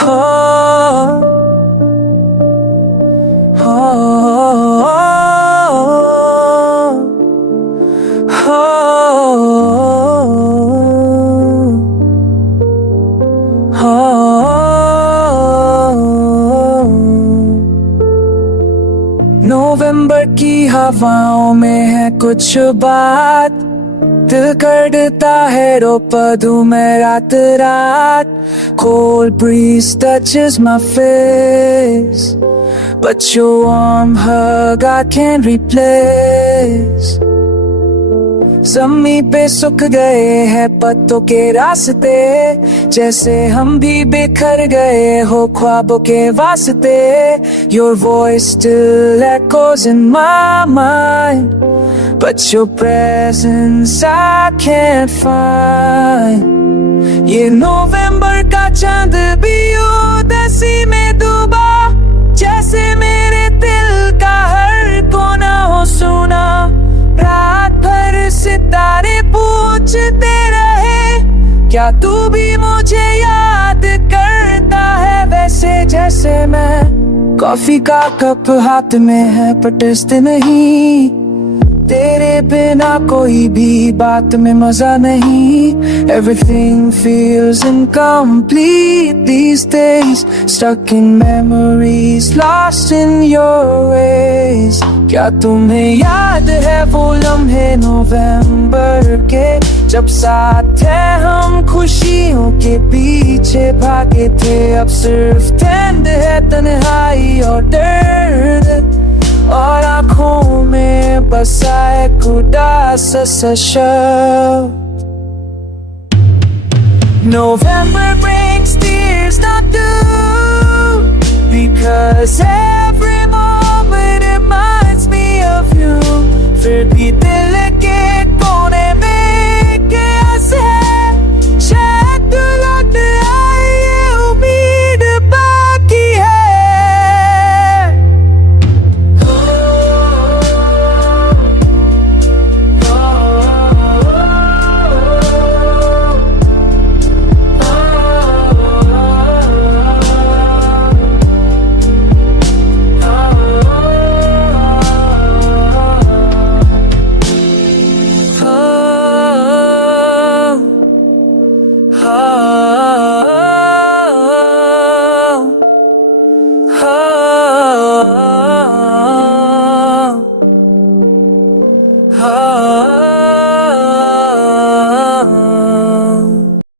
हो हो नवंबर की हवाओं में है कुछ बात, दिल करता है रो पदू में रात रात. Cold breeze touches my face, but your warm hug I can't replace. ज़मीं पे सूख गए हैं पत्तों के रास्ते, जैसे हम भी बिखर गए हो ख्वाबों के वास्ते. Your voice still echoes in my mind, but your presence I can't find. ये नवंबर का चांद भी उदासी में डूबा, जैसे मेरे दिल का हर कोना हो सुना. रात भर सितारे पूछते रहे, क्या तू भी मुझे याद करता है वैसे जैसे मैं. कॉफी का कप हाथ में है पर टेस्ट नहीं, तेरे बिना कोई भी बात में मजा नहीं. Everything feels incomplete these days, stuck in memories, lost in your ways. क्या तुम्हें याद है वो लम्हे नवंबर के, जब साथ है हम खुशियों के पीछे भागे थे. अब सिर्फ ठंड है तन्हाई और दर्द, और आँखों में बसा एक उदास सा शब्द. November brings tears not due, because every moment reminds me of you. फिर भी दिल के कोने में कैस है, शायद लौट आए ये उम्मीद बाकी है. Oh